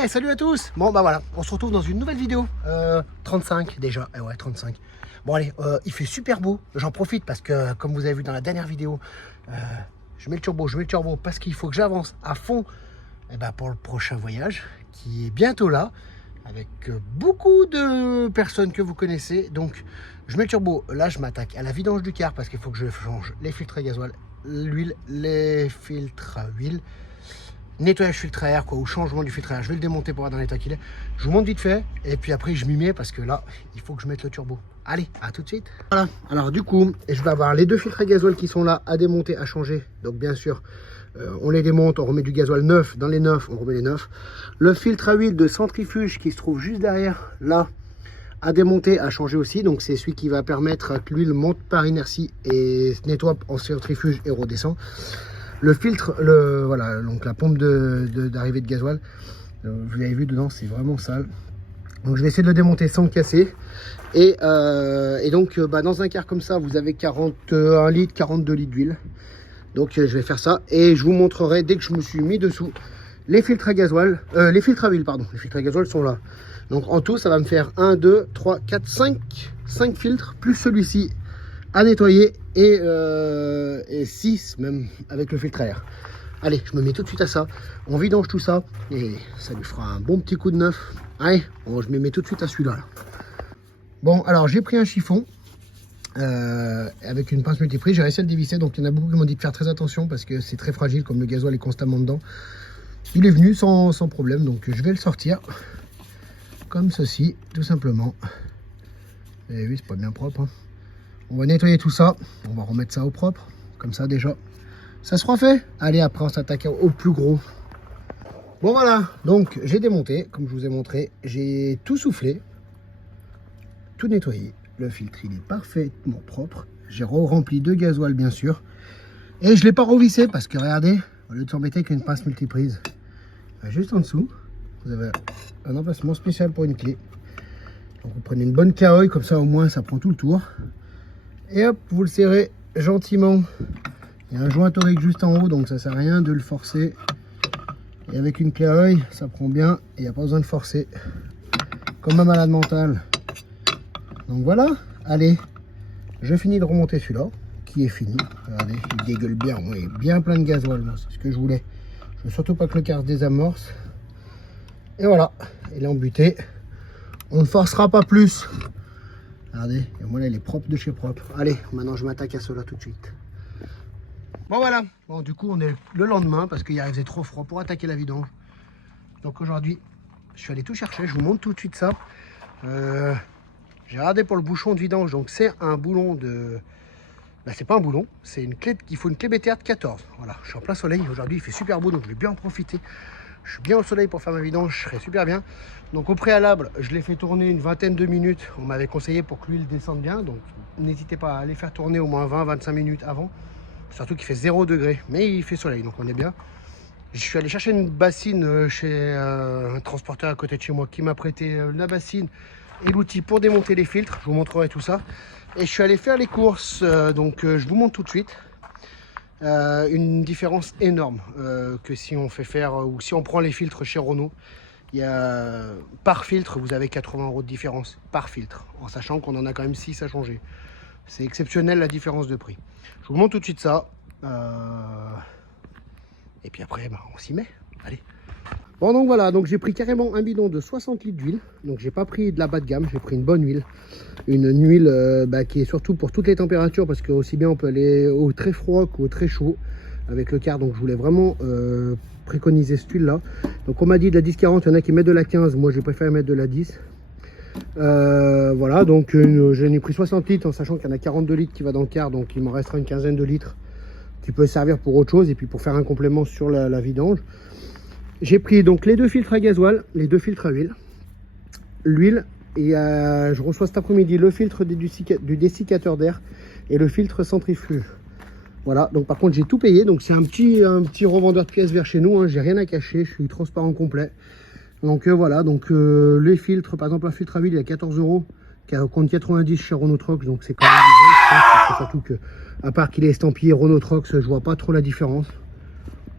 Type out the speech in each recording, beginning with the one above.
Hey, salut à tous. Bon bah voilà, on se retrouve dans une nouvelle vidéo. 35 déjà, ouais 35. Bon allez, il fait super beau, j'en profite parce que comme vous avez vu dans la dernière vidéo, je mets le turbo parce qu'il faut que j'avance à fond pour le prochain voyage qui est bientôt là, avec beaucoup de personnes que vous connaissez. Donc je mets le turbo, là je m'attaque à la vidange du car parce qu'il faut que je change les filtres à gasoil, l'huile, les filtres à huile, nettoyage filtre à air ou changement du filtre à air. Je vais le démonter pour voir dans l'état qu'il est. Je vous montre vite fait et puis après je m'y mets parce que là il faut que je mette le turbo. Allez, à tout de suite. Voilà, alors du coup je vais avoir les deux filtres à gasoil qui sont là à démonter, à changer. Donc bien sûr on les démonte, on remet du gasoil neuf. Dans les neufs on remet les neufs. Le filtre à huile de centrifuge qui se trouve juste derrière là à démonter, à changer aussi. Donc c'est celui qui va permettre que l'huile monte par inertie et se nettoie en centrifuge et redescend. Le filtre, voilà, donc la pompe d'arrivée de gasoil, vous l'avez vu dedans, c'est vraiment sale. Donc je vais essayer de le démonter sans le casser. Et donc dans un car comme ça, vous avez 41 litres, 42 litres d'huile. Donc je vais faire ça et je vous montrerai dès que je me suis mis dessous les filtres à gasoil, les filtres à huile, pardon. Les filtres à gasoil sont là. Donc en tout, ça va me faire 1, 2, 3, 4, 5 filtres, plus celui-ci à nettoyer et 6 même avec le filtre à air. Allez, je me mets tout de suite à ça, on vidange tout ça et ça lui fera un bon petit coup de neuf. Allez, bon, je me mets tout de suite à celui-là. Bon, alors j'ai pris un chiffon avec une pince multiprise, j'ai réussi à le dévisser. Donc il y en a beaucoup qui m'ont dit de faire très attention parce que c'est très fragile, comme le gasoil est constamment dedans. Il est venu sans problème, donc je vais le sortir comme ceci, tout simplement. Et oui, c'est pas bien propre, hein. On va nettoyer tout ça, on va remettre ça au propre, comme ça déjà, ça sera fait. Allez, après on s'attaque au plus gros. Bon voilà, donc j'ai démonté, comme je vous ai montré, j'ai tout soufflé, tout nettoyé. Le filtre il est parfaitement propre, j'ai rempli de gasoil bien sûr, et je ne l'ai pas revissé parce que regardez, au lieu de s'embêter avec une pince multiprise, juste en dessous, vous avez un emplacement spécial pour une clé. Donc vous prenez une bonne carotte, comme ça au moins ça prend tout le tour. Et hop, vous le serrez gentiment. Il y a un joint torique juste en haut, donc ça sert à rien de le forcer. Et avec une clé à œil, ça prend bien et il n'y a pas besoin de forcer. Comme un malade mental. Donc voilà, allez, je finis de remonter celui-là, qui est fini. Regardez, il dégueule bien, il est bien plein de gasoil, c'est ce que je voulais. Je veux surtout pas que le car se désamorce. Et voilà, il est embuté. On ne forcera pas plus. Regardez, et moi là il est propre de chez propre. Allez, maintenant je m'attaque à cela tout de suite. Bon voilà, bon du coup on est le lendemain parce qu'il faisait trop froid pour attaquer la vidange. Donc aujourd'hui, je suis allé tout chercher, je vous montre tout de suite ça. J'ai regardé pour le bouchon de vidange, donc c'est un boulon de... c'est pas un boulon, c'est une clé, il faut une clé BTA de 14. Voilà, je suis en plein soleil, aujourd'hui il fait super beau donc je vais bien en profiter. Je suis bien au soleil pour faire ma vidange, je serai super bien. Donc au préalable, je l'ai fait tourner une vingtaine de minutes. On m'avait conseillé pour que l'huile descende bien. Donc n'hésitez pas à les faire tourner au moins 20-25 minutes avant. Surtout qu'il fait 0 degré, mais il fait soleil, donc on est bien. Je suis allé chercher une bassine chez un transporteur à côté de chez moi qui m'a prêté la bassine et l'outil pour démonter les filtres. Je vous montrerai tout ça. Et je suis allé faire les courses, donc je vous montre tout de suite. Une différence énorme que si on fait faire ou si on prend les filtres chez Renault. Il y a, par filtre vous avez 80 € de différence par filtre, en sachant qu'on en a quand même 6 à changer. C'est exceptionnel la différence de prix. Je vous montre tout de suite ça et puis après on s'y met. Allez. Bon donc voilà, donc j'ai pris carrément un bidon de 60 litres d'huile. Donc j'ai pas pris de la bas de gamme, j'ai pris une bonne huile. Une huile qui est surtout pour toutes les températures, parce que aussi bien on peut aller au très froid qu'au très chaud avec le car. Donc je voulais vraiment préconiser cette huile là. Donc on m'a dit de la 10-40, il y en a qui mettent de la 15, moi j'ai préféré mettre de la 10. Voilà, donc j'en ai pris 60 litres en sachant qu'il y en a 42 litres qui va dans le car, donc il m'en restera une quinzaine de litres qui peut servir pour autre chose et puis pour faire un complément sur la vidange. J'ai pris donc les deux filtres à gasoil, les deux filtres à huile, l'huile, et je reçois cet après-midi le filtre du dessiccateur d'air et le filtre centrifuge. Voilà, donc par contre j'ai tout payé, donc c'est un petit revendeur de pièces vers chez nous, hein, j'ai rien à cacher, je suis transparent complet. Donc voilà, donc les filtres, par exemple un filtre à huile il y a 14 €, qui compte 90 chez Renault Trox, donc c'est quand même du bon, surtout que, à part qu'il est estampillé Renault Trox, je vois pas trop la différence.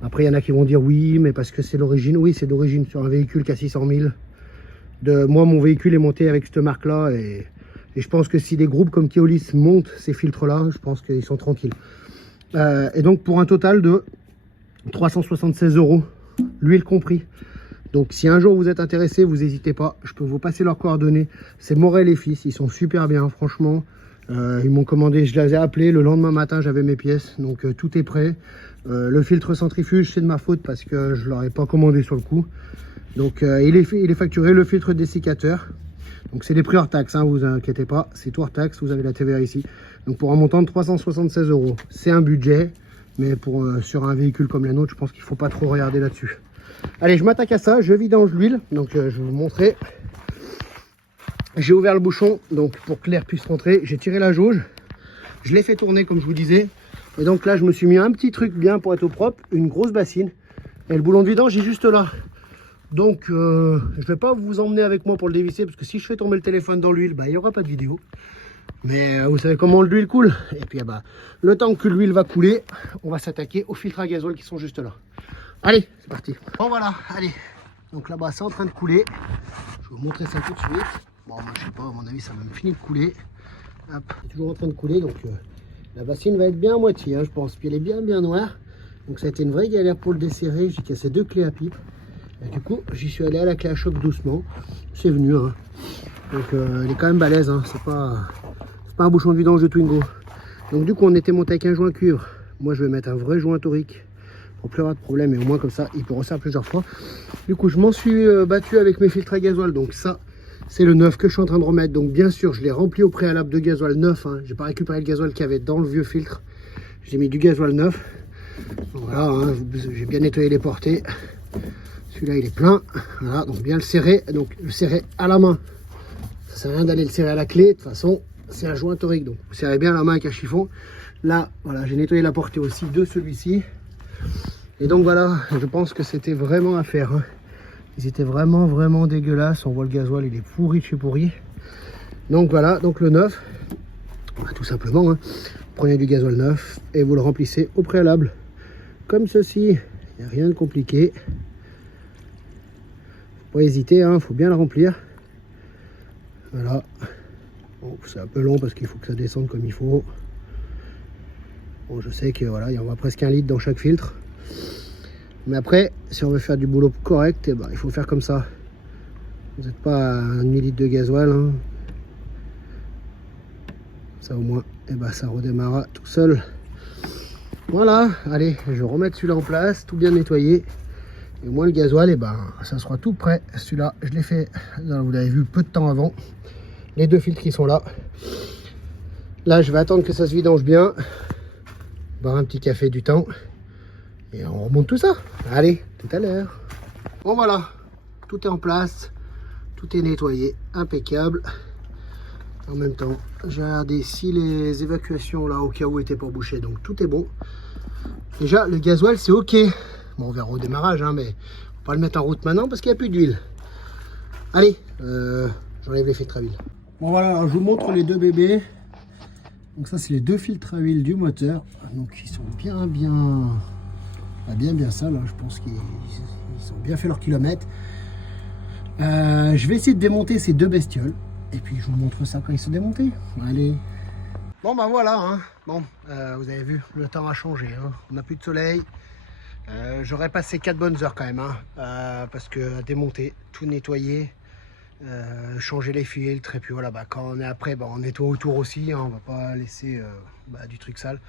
Après, il y en a qui vont dire oui, mais parce que c'est l'origine. Oui, c'est d'origine sur un véhicule qui a 600 000. Moi, mon véhicule est monté avec cette marque-là. Et je pense que si des groupes comme Keolis montent ces filtres-là, je pense qu'ils sont tranquilles. Et donc, pour un total de 376 €, l'huile compris. Donc, si un jour vous êtes intéressé, vous n'hésitez pas. Je peux vous passer leurs coordonnées. C'est Morel et Fils. Ils sont super bien, franchement. Ils m'ont commandé, je les ai appelés. Le lendemain matin, j'avais mes pièces. Donc, tout est prêt. Le filtre centrifuge, c'est de ma faute parce que je ne leur ai pas commandé sur le coup. Donc, il est facturé. Le filtre dessiccateur. Donc, c'est des prix hors taxe, hein, vous inquiétez pas. C'est tout hors taxe. Vous avez la TVA ici. Donc, pour un montant de 376 €. C'est un budget. Mais sur un véhicule comme la nôtre, je pense qu'il ne faut pas trop regarder là-dessus. Allez, je m'attaque à ça, je vidange l'huile, donc je vais vous montrer. J'ai ouvert le bouchon, donc pour que l'air puisse rentrer, j'ai tiré la jauge, je l'ai fait tourner comme je vous disais. Et donc là, je me suis mis un petit truc bien pour être au propre, une grosse bassine. Et le boulon de vidange est juste là. Donc, je ne vais pas vous emmener avec moi pour le dévisser, parce que si je fais tomber le téléphone dans l'huile, bah, il n'y aura pas de vidéo. Mais vous savez comment l'huile coule. Et puis, bah, le temps que l'huile va couler, on va s'attaquer aux filtres à gasoil qui sont juste là. Allez, c'est parti. Bon voilà, allez. Donc là-bas, c'est en train de couler. Je vais vous montrer ça tout de suite. Bon, moi, je sais pas, à mon avis, ça va même finir de couler. Hop, c'est toujours en train de couler, donc la bassine va être bien à moitié, hein, je pense. Puis elle est bien noire. Donc ça a été une vraie galère pour le desserrer. J'ai cassé 2 clés à pipe. Et du coup, j'y suis allé à la clé à choc doucement. C'est venu, hein. Donc elle est quand même balèze, hein. C'est pas un bouchon de vidange de Twingo. Donc du coup, on était monté avec un joint cuivre. Moi, je vais mettre un vrai joint torique. Pour plus avoir de problème, et au moins comme ça il peut resserrer plusieurs fois. Du coup je m'en suis battu avec mes filtres à gasoil. Donc ça c'est le neuf que je suis en train de remettre. Donc bien sûr je l'ai rempli au préalable de gasoil neuf, hein. J'ai pas récupéré le gasoil qu'il y avait dans le vieux filtre, j'ai mis du gasoil neuf. Voilà, hein, j'ai bien nettoyé les portées. Celui-là il est plein. Voilà, donc bien le serrer. Donc le serrer à la main, ça sert à rien d'aller le serrer à la clé. De toute façon c'est un joint torique, donc vous serrez bien à la main avec un chiffon. Là voilà, j'ai nettoyé la portée aussi de celui-ci. Et donc voilà, je pense que c'était vraiment à faire, hein. Ils étaient vraiment dégueulasses. On voit le gasoil, il est pourri de chez pourri. Donc voilà, donc le neuf, tout simplement, hein, prenez du gasoil neuf et vous le remplissez au préalable. Comme ceci, il n'y a rien de compliqué. Faut pas hésiter, hein, faut bien le remplir. Voilà. Bon, c'est un peu long parce qu'il faut que ça descende comme il faut. Bon, je sais que voilà, il y en a presque 1 litre dans chaque filtre. Mais après, si on veut faire du boulot correct, eh ben, il faut faire comme ça. Vous n'êtes pas à 1 demi-litre de gasoil, hein. Ça au moins, eh ben, ça redémarrera tout seul. Voilà, allez, je vais remettre celui-là en place, tout bien nettoyé. Et au moins le gasoil, eh ben, ça sera tout prêt. Celui-là, je l'ai fait, vous l'avez vu peu de temps avant. Les 2 filtres qui sont là. Là, je vais attendre que ça se vidange bien. Boire un petit café du temps. Et on remonte tout ça. Allez, tout à l'heure. Bon voilà, tout est en place. Tout est nettoyé, impeccable. En même temps, j'ai regardé si les évacuations là au cas où étaient pour boucher. Donc tout est bon. Déjà, le gasoil c'est ok. Bon, on verra au démarrage, hein, mais on va pas le mettre en route maintenant parce qu'il n'y a plus d'huile. Allez, j'enlève les filtres à huile. Bon voilà, alors je vous montre les 2 bébés. Donc ça c'est les 2 filtres à huile du moteur. Donc ils sont bien sales, hein. Je pense qu'ils ont bien fait leur kilomètre. Je vais essayer de démonter ces 2 bestioles. Et puis je vous montre ça quand ils sont démontés. Allez. Bon bah voilà, hein. Bon, vous avez vu, le temps a changé, hein. On n'a plus de soleil. J'aurais passé 4 bonnes heures quand même, hein, parce que à démonter, tout nettoyer, changer les filtres, et puis voilà, bah, quand on est après, bah, on nettoie autour aussi, hein, on va pas laisser du truc sale.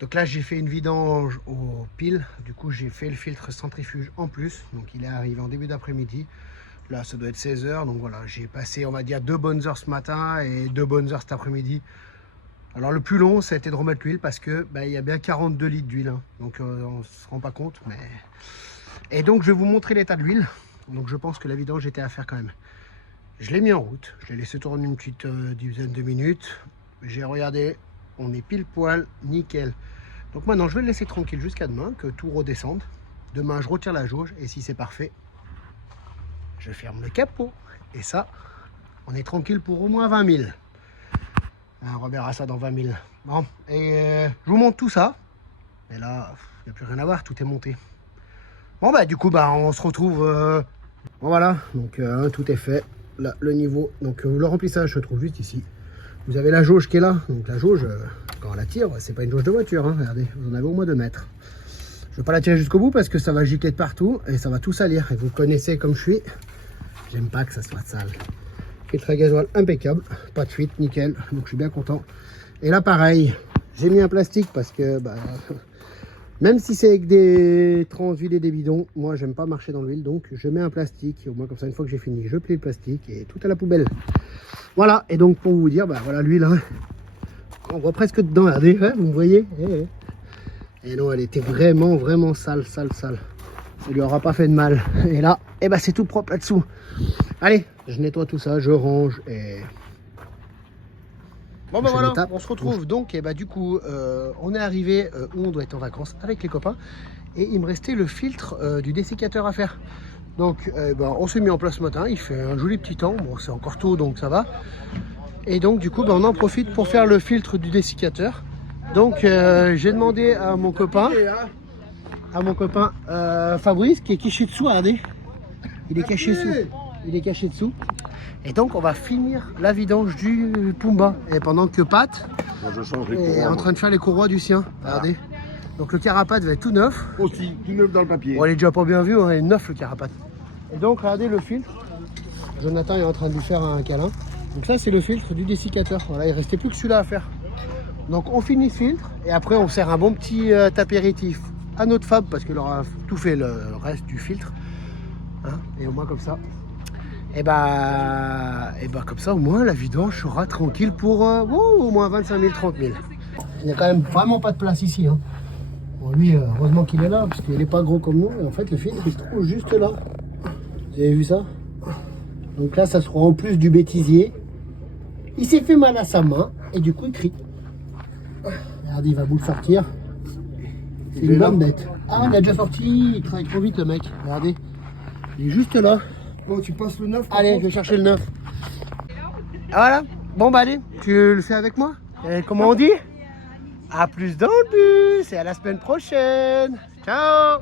Donc là j'ai fait une vidange aux piles, du coup j'ai fait le filtre centrifuge en plus, donc il est arrivé en début d'après-midi. Là ça doit être 16 h, donc voilà, j'ai passé on va dire 2 bonnes heures ce matin et 2 bonnes heures cet après-midi. Alors le plus long ça a été de remettre l'huile parce que il y a bien 42 litres d'huile, hein, donc on se rend pas compte. Mais... Et donc je vais vous montrer l'état de l'huile, donc je pense que la vidange était à faire quand même. Je l'ai mis en route, je l'ai laissé tourner une petite dizaine de minutes, j'ai regardé, on est pile poil, nickel. Donc maintenant je vais le laisser tranquille jusqu'à demain, que tout redescende. Demain je retire la jauge et si c'est parfait, je ferme le capot. Et ça, on est tranquille pour au moins 20 000. On reverra ça dans 20 000. Bon, et je vous montre tout ça. Mais là, il n'y a plus rien à voir, tout est monté. Bon bah du coup, bah on se retrouve... Bon, voilà, donc tout est fait. Là, le niveau, donc le remplissage se trouve juste ici. Vous avez la jauge qui est là. Donc la jauge, quand on la tire, c'est pas une jauge de voiture. Hein. Regardez, vous en avez au moins 2 mètres. Je ne vais pas la tirer jusqu'au bout parce que ça va gicler de partout et ça va tout salir. Et vous connaissez comme je suis, j'aime pas que ça soit sale. Filtre à gasoil impeccable, pas de fuite, nickel. Donc je suis bien content. Et là pareil, j'ai mis un plastique parce que bah, même si c'est avec des transhuiles et des bidons, moi j'aime pas marcher dans l'huile, donc je mets un plastique. Au moins comme ça, une fois que j'ai fini, je plie le plastique et tout à la poubelle. Voilà, et donc pour vous dire, bah voilà l'huile, hein, on voit presque dedans, regardez, hein, vous me voyez. Et non, elle était vraiment sale. Ça lui aura pas fait de mal. Et là, eh ben, c'est tout propre là-dessous. Allez, je nettoie tout ça, je range et... Bon ben voilà, on se retrouve donc, et bah du coup, on est arrivé où on doit être en vacances avec les copains. Et il me restait le filtre du dessiccateur à faire. Donc ben, on s'est mis en place ce matin, il fait un joli petit temps, bon c'est encore tôt donc ça va. Et donc du coup, ben, on en profite pour faire le filtre du dessiccateur. Donc j'ai demandé à mon copain Fabrice qui est caché dessous, regardez, il est caché dessous, et donc on va finir la vidange du Pumba et pendant que Pat est en train de faire les courroies du sien, regardez. Donc le carapate va être tout neuf. Aussi, tout neuf dans le papier. Bon, il est déjà pas bien vu, hein, il est neuf le carapate. Et donc regardez le filtre, Jonathan est en train de lui faire un câlin. Donc ça c'est le filtre du dessiccateur, voilà, il restait plus que celui-là à faire. Donc on finit ce filtre et après on sert un bon petit apéritif à notre Fab parce qu'il aura tout fait le reste du filtre. Hein, et au moins comme ça. Et bah comme ça au moins la vidange sera tranquille pour au moins 25 000, 30 000. Il n'y a quand même vraiment pas de place ici. Hein. Bon, lui heureusement qu'il est là parce qu'il n'est pas gros comme nous. Et en fait le filtre il se trouve juste là. Vous avez vu ça? Donc là ça sera en plus du bêtisier. Il s'est fait mal à sa main et du coup il crie. Regardez, il va vous le sortir. C'est une bonne bête. Ah, il a déjà sorti. Il travaille trop vite, le mec. Regardez. Il est juste là. Bon, tu passes le 9. Allez, je vais chercher le 9. Ah, voilà. Bon, bah, allez. Tu le fais avec moi? Et comment on dit? À plus dans le bus. Et à la semaine prochaine. Ciao.